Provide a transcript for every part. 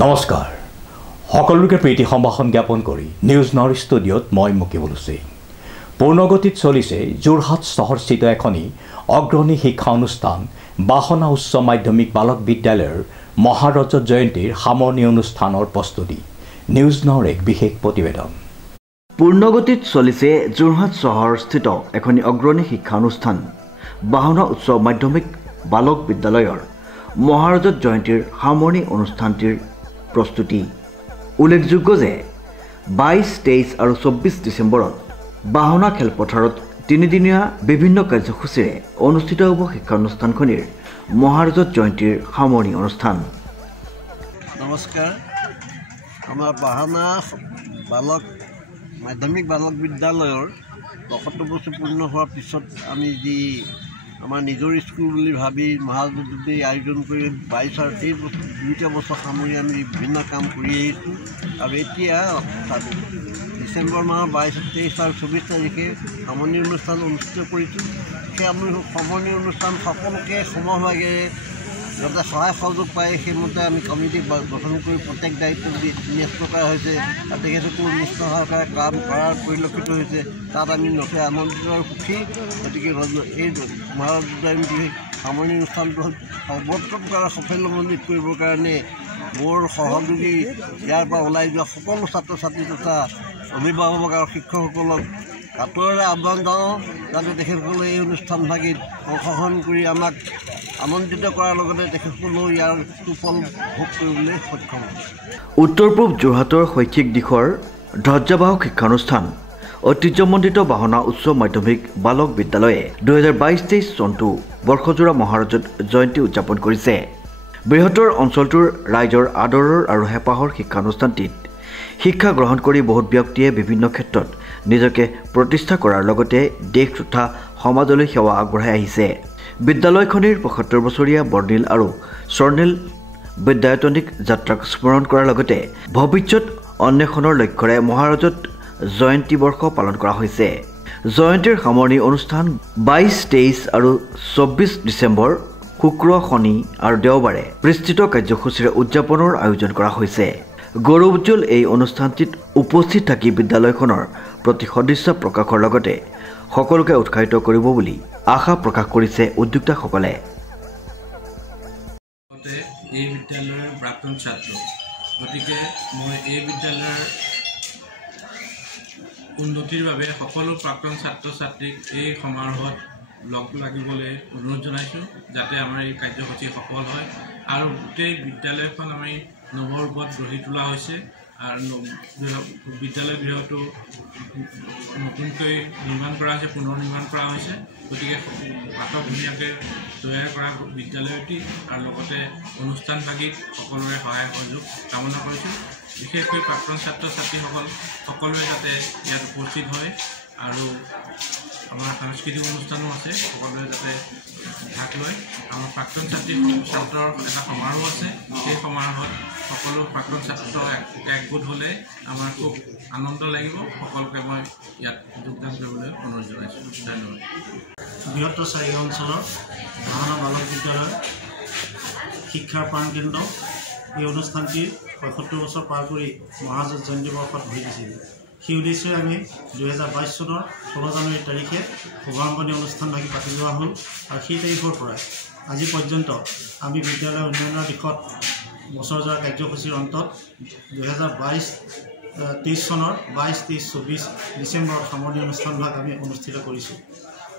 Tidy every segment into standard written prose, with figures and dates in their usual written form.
নমস্কাৰ সকলোকে প্ৰীতি সম্ভাষণ জ্ঞাপন কৰি নিউজ নাওৰ ষ্টুডিঅ'ত মই মুকিবুল সিং পূৰ্ণগতিত চলিছে যোৰহাট চহৰস্থিত এখনি অগ্ৰণী শিক্ষা অনুষ্ঠান বাহনা উচ্চ মাধ্যমিক বালক বিদ্যালয়ৰ মহাৰজত জয়ন্তীৰ সামৰণি অনুষ্ঠানৰ প্ৰস্তুতি নিউজ নাওৰ এক বিশেষ প্ৰতিবেদন পূৰ্ণগতিত চলিছে যোৰহাট চহৰস্থিত এখনি অগ্ৰণী শিক্ষা অনুষ্ঠান বাহনা উচ্চ মাধ্যমিক বালক বিদ্যালয়ৰ মহাৰজত জয়ন্তীৰ সামৰণি অনুষ্ঠানটিৰ প্ৰস্তুতি উল্লেখযোগ্য যে 22, 23 আৰু 24 ডিচেম্বৰত বাহনা খেলপথাৰত তিনিদিনীয়া বিভিন্ন কাৰ্যসূচীৰে অনুষ্ঠিত হ'ব শিক্ষানুষ্ঠানখনিৰ মহাৰজত জয়ন্তীৰ সামৰণি অনুষ্ঠান। নমস্কাৰ, আমাৰ বাহনা মাধ্যমিক বালক বিদ্যালয়ৰ ৭৫ বছৰ পূৰ্ণ হোৱাৰ পিছত আমি যি আমাৰ নিজৰ স্কুল বুলি ভাবি মহাৰজতী আয়োজন কৰি 22 আৰু 23 বছৰ সামৰি আমি বিভিন্ন কাম কৰি আহিছোঁ আৰু এতিয়া ডিচেম্বৰ মাহৰ 22, 23 আৰু 24 তাৰিখে সামৰণি অনুষ্ঠান অনুষ্ঠিত কৰিছোঁ। সেই সামৰণি অনুষ্ঠান সকলোকে সমভাগেৰে যাতে সহায় সহযোগ পায় সেইমতে আমি কমিটি গঠন কৰি প্ৰত্যেক দায়িত্ব ন্যস্ত কৰা হৈছে আৰু তেখেতসকলো নিষ্ঠ সহকাৰে কাম কৰাৰ পৰিলক্ষিত হৈছে। তাত আমি নথৈ আনন্দিত আৰু সুখী। গতিকে এই মহাৰজত জয়ন্তী সামৰণি অনুষ্ঠানটো সৰ্বোত্তমভাৱে সাফল্যমণ্ডিত কৰিবৰ কাৰণে মোৰ সহযোগী ইয়াৰ পৰা ওলাই যোৱা সকলো ছাত্ৰ ছাত্ৰী তথা অভিভাৱক আৰু শিক্ষকসকলক কাতৰেৰে আহ্বান জনাওঁ যাতে তেখেতসকলে এই অনুষ্ঠানভাগিত অংশগ্ৰহণ কৰি আমাক আনন্দিত কৰাৰ লগতে তেখেতসকলেও ইয়াৰ সুফল ভোগ কৰিবলৈ সক্ষম হৈছে। উত্তৰ পূব যোৰহাটৰ শৈক্ষিক দিশৰ ধ্বজাবাহক শিক্ষানুষ্ঠান ঐতিহ্যমণ্ডিত বাহনা উচ্চ মাধ্যমিক বালক বিদ্যালয়ে 2022-23 চনটো বৰ্ষজোৰা মহাৰজত জয়ন্তী উদযাপন কৰিছে। বৃহত্তৰ অঞ্চলটোৰ ৰাইজৰ আদৰৰ আৰু হেঁপাহৰ শিক্ষানুষ্ঠানটিত শিক্ষা গ্ৰহণ কৰি বহুত ব্যক্তিয়ে বিভিন্ন ক্ষেত্ৰত নিজকে প্ৰতিষ্ঠা কৰাৰ লগতে দেশ তথা সমাজলৈ সেৱা আগবঢ়াই আহিছে। বিদ্যালয়খনিৰ ৭৫ বছৰীয়া বৰ্ণিল আৰু স্বৰ্ণিল বিদ্যায়তনিক যাত্ৰাক স্মৰণ কৰাৰ লগতে ভৱিষ্যত অন্বেষণৰ লক্ষ্যৰে মহাৰজত জয়ন্তী বৰ্ষ পালন কৰা হৈছে। জয়ন্তীৰ সামৰণি অনুষ্ঠান 22, 23 আৰু 24 ডিচেম্বৰ শুক্ৰ, শনি আৰু দেওবাৰে বিস্তৃত কাৰ্যসূচীৰে উদযাপনৰ আয়োজন কৰা হৈছে। গৌৰৱোজ্জ্বল এই অনুষ্ঠানটিত উপস্থিত থাকি বিদ্যালয়খনৰ প্ৰতি সদিচ্ছা প্ৰকাশৰ লগতে সকলোকে উৎসাহিত কৰিব বুলি আশা প্ৰকাশ কৰিছে উদ্যোক্তাসকলে। এই বিদ্যালয়ৰ প্ৰাক্তন ছাত্ৰ, গতিকে মই এই বিদ্যালয়ৰ উন্নতিৰ বাবে সকলো প্ৰাক্তন ছাত্ৰ ছাত্ৰীক এই সমাৰোহত লগ লাগিবলৈ অনুৰোধ জনাইছোঁ যাতে আমাৰ এই কাৰ্যসূচী সফল হয় আৰু গোটেই বিদ্যালয়খন আমি নৱৰূপত গঢ়ি তোলা হৈছে আৰু বিদ্যালয় গৃহটো নতুনকৈ নিৰ্মাণ কৰা হৈছে, পুনৰ নিৰ্মাণ কৰা হৈছে। গতিকে পাতক ধুনীয়াকৈ তৈয়াৰ কৰা বিদ্যালয়টি আৰু লগতে অনুষ্ঠানভাগিত সকলোৰে সহায় সহযোগ কামনা কৰিছোঁ। বিশেষকৈ প্ৰাক্তন ছাত্ৰ ছাত্ৰীসকল সকলোৱে যাতে ইয়াত উপস্থিত হয় আৰু আমাৰ সাংস্কৃতিক অনুষ্ঠানো আছে, সকলোৱে যাতে ভাগ লয়। আমাৰ প্ৰাক্তন ছাত্ৰৰ এটা সমাৰোহ আছে, সেই সমাৰোহত সকলো প্ৰাক্তন ছাত্ৰ একগোট হ'লে আমাৰ খুব আনন্দ লাগিব। সকলোকে মই ইয়াত যোগদান কৰিবলৈ অনুৰোধ জনাইছোঁ। ধন্যবাদ। বৃহত্তৰ 4 অঞ্চলৰ বাহনা বালক বিদ্যালয় শিক্ষাৰ প্ৰাণকেন্দ্ৰ এই অনুষ্ঠানটিৰ ৭৫ বছৰ পাৰ কৰি মহাৰজত জয়ন্তী বৰ্ষত ভৰি দিছিল। সেই উদ্দেশ্যে আমি 2022 চনৰ 16 জানুৱাৰী তাৰিখে শুভাৰম্ভণি অনুষ্ঠানভাগি পাতি লোৱা হ'ল আৰু সেই তাৰিখৰ পৰাই আজি পৰ্যন্ত আমি বিদ্যালয় উন্নয়নৰ দিশত বছৰজোৰা কাৰ্যসূচীৰ অন্তত 2022-23 চনৰ 22, 23, 24 ডিচেম্বৰত সামৰণি অনুষ্ঠানভাগ আমি অনুষ্ঠিত কৰিছোঁ।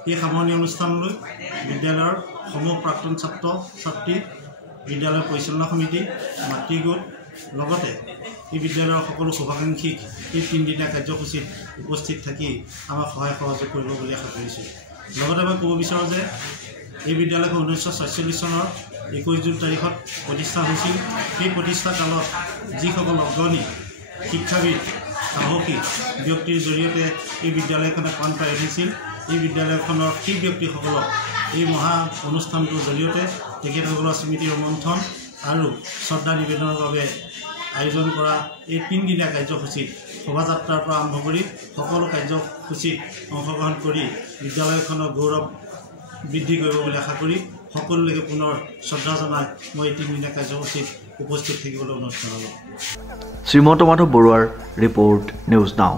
এই সামৰণি অনুষ্ঠানলৈ বিদ্যালয়ৰ সমূহ প্ৰাক্তন ছাত্ৰ ছাত্ৰী, বিদ্যালয় পৰিচালনা সমিতি, মাতৃগোট লগতে এই বিদ্যালয়ৰ সকলো শুভাকাংক্ষীক এই 3 দিনীয়া কাৰ্যসূচীত উপস্থিত থাকি আমাক সহায় সহযোগ কৰিব বুলি আশা কৰিছোঁ। লগতে মই ক'ব বিচাৰোঁ যে এই বিদ্যালয়খন 1946 চনৰ 21 জুন তাৰিখত প্ৰতিষ্ঠা হৈছিল। সেই প্ৰতিষ্ঠা কালত যিসকল অগ্ৰণী শিক্ষাবিদ, সাহসী ব্যক্তিৰ জৰিয়তে এই বিদ্যালয়খনে প্ৰাণ পাই উঠিছিল, এই বিদ্যালয়খনৰ সেই ব্যক্তিসকলক এই মহা অনুষ্ঠানটোৰ জৰিয়তে তেখেতসকলৰ স্মৃতি ৰোমন্থন আৰু শ্ৰদ্ধা নিবেদনৰ বাবে আয়োজন কৰা এই 3 দিনীয়া কাৰ্যসূচীত শোভাযাত্ৰাৰ পৰা আৰম্ভ কৰি সকলো কাৰ্যসূচীত অংশগ্ৰহণ কৰি বিদ্যালয়খনৰ গৌৰৱ বৃদ্ধি কৰিব বুলি আশা কৰি সকলোকে পুনৰ শ্ৰদ্ধা জনাই মই 3 দিনীয়া কাৰ্যসূচীত উপস্থিত থাকিবলৈ অনুৰোধ জনালোঁ। শ্ৰীমন্ত মাধৱ বৰুৱাৰ ৰিপৰ্ট নিউজ নাও।